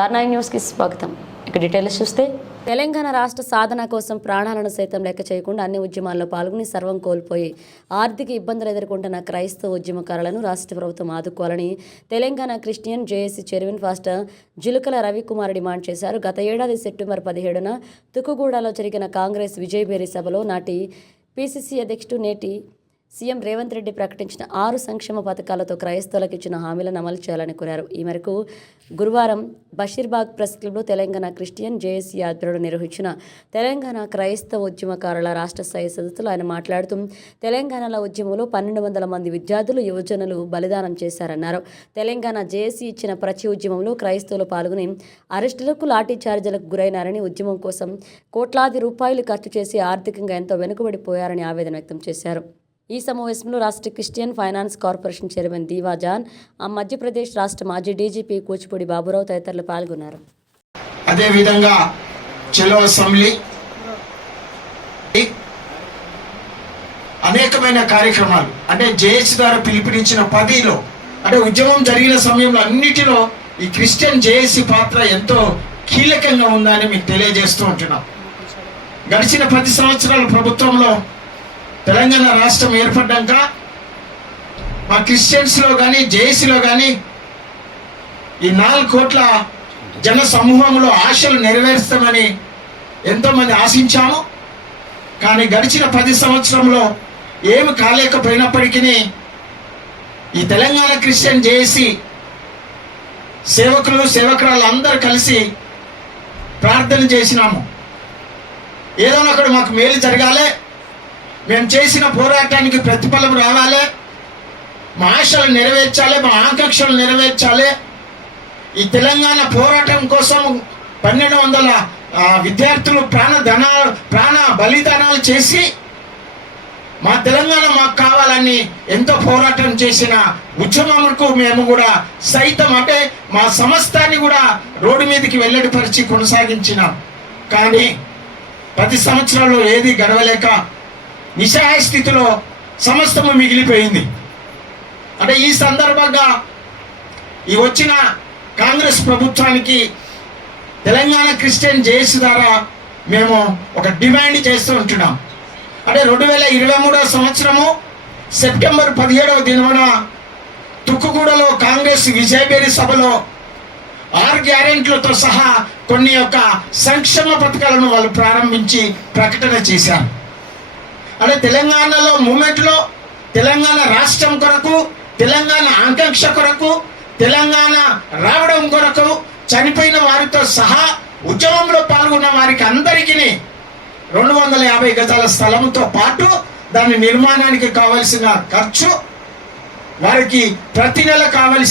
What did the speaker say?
R9 న్యూస్కి స్వాగతం. ఇక డీటెయిల్స్ చూస్తే తెలంగాణ రాష్ట్ర సాధన కోసం ప్రాణాలను సైతం లెక్క చేయకుండా అన్ని ఉద్యమాల్లో పాల్గొని సర్వం కోల్పోయి ఆర్థిక ఇబ్బందులు ఎదుర్కొంటున్న క్రైస్తవ ఉద్యమకారులను రాష్ట్ర ప్రభుత్వం ఆదుకోవాలని Telangana Christian JAC chairman pastor Jilukala Ravikumar demand చేశారు. గత ఏడాది సెప్టెంబర్ 17న తుక్కుగూడలో జరిగిన కాంగ్రెస్ విజయభేరి సభలో నాటి పిసిసి అధ్యక్షుడు నేటి సీఎం రేవంత్ రెడ్డి ప్రకటించిన 6 సంక్షేమ పథకాలతో క్రైస్తవులకు ఇచ్చిన హామీలను అమలు చేయాలని కోరారు. ఈ మేరకు గురువారం బషీర్బాగ్ ప్రెస్ క్లబ్లో తెలంగాణ క్రిస్టియన్ జేఏసీ ఆధ్వర్యంలో నిర్వహించిన తెలంగాణ క్రైస్తవ ఉద్యమకారుల రాష్ట్ర స్థాయి సదస్సులో ఆయన మాట్లాడుతూ తెలంగాణలో ఉద్యమంలో 1200 మంది విద్యార్థులు యువజనులు బలిదానం చేశారన్నారు. తెలంగాణ జేఏసీ ఇచ్చిన ప్రతి ఉద్యమంలో క్రైస్తవులు పాల్గొని అరెస్టులకు లాఠీ చార్జీలకు గురైనారని, ఉద్యమం కోసం కోట్లాది రూపాయలు ఖర్చు చేసి ఆర్థికంగా ఎంతో వెనుకబడిపోయారని ఆవేదన వ్యక్తం చేశారు. ఈ సమావేశంలో రాష్ట్ర Christian finance corporation chairman Deeva John, Madhya Pradesh రాష్ట్ర మాజీ డీజీపీ కూచిపూడి బాబురావు తదితరులు పాల్గొన్నారు. అదేవిధంగా చెలో అసెంబ్లీ అనేకమైన కార్యక్రమాలు అంటే జేఏసీ ద్వారా పిలుపునిచ్చిన 10లో అంటే ఉద్యమం జరిగిన సమయంలో అన్నిటిలో ఈ క్రిస్టియన్ జేఏసీ పాత్ర ఎంతో కీలకంగా ఉందని మీకు తెలియజేస్తూ ఉంటున్నాం. గడిచిన 10 సంవత్సరాల ప్రభుత్వంలో తెలంగాణ రాష్ట్రం ఏర్పడ్డాక మా క్రిస్టియన్స్లో కానీ జేఏసీలో కానీ ఈ 4 కోట్ల జన సమూహంలో ఆశలు నెరవేరుస్తామని ఎంతోమంది ఆశించాము. కానీ గడిచిన 10 సంవత్సరంలో ఏమి కాలేకపోయినప్పటికీ ఈ తెలంగాణ క్రిస్టియన్ జేఏసీ సేవకులు సేవకురాలు అందరూ కలిసి ప్రార్థన చేసినాము. ఏదో ఒకటి మాకు మేలు జరగాలి, మేము చేసిన పోరాటానికి ప్రతిఫలం రావాలి, మా ఆశలు నెరవేర్చాలి, మా ఆకాంక్షలు నెరవేర్చాలి. ఈ తెలంగాణ పోరాటం కోసం 1200 విద్యార్థులు ప్రాణ బలిదానాలు చేసి మా తెలంగాణ మాకు కావాలని ఎంతో పోరాటం చేసిన ఉద్యమంకు మేము కూడా సైతం అంటే మా సమస్తాన్ని కూడా రోడ్డు మీదకి వెల్లడిపరిచి కొనసాగించినాం. కానీ 10 సంవత్సరాల్లో ఏది గడవలేక నిస్సహాయ స్థితిలో సమస్తము మిగిలిపోయింది. అంటే ఈ సందర్భంగా ఈ వచ్చిన కాంగ్రెస్ ప్రభుత్వానికి తెలంగాణ క్రిస్టియన్ జేఏసీ ద్వారా మేము ఒక డిమాండ్ చేస్తూ ఉంటున్నాం. అంటే 2023 సంవత్సరము సెప్టెంబర్ 17వ దినమున తుక్కుగూడలో కాంగ్రెస్ విజయభేరి సభలో 6 గ్యారెంటీలతో సహా కొన్ని సంక్షేమ పథకాలను వాళ్ళు ప్రారంభించి ప్రకటన చేశారు. అంటే తెలంగాణలో మూమెంట్లో తెలంగాణ రాష్ట్రం కొరకు, తెలంగాణ ఆకాంక్ష కొరకు, తెలంగాణ రావడం కొరకు చనిపోయిన వారితో సహా ఉద్యమంలో పాల్గొన్న వారికి అందరికీ 250 గజాల స్థలంతో పాటు దాని నిర్మాణానికి కావలసిన ఖర్చు, వారికి ప్రతి నెల కావలసిన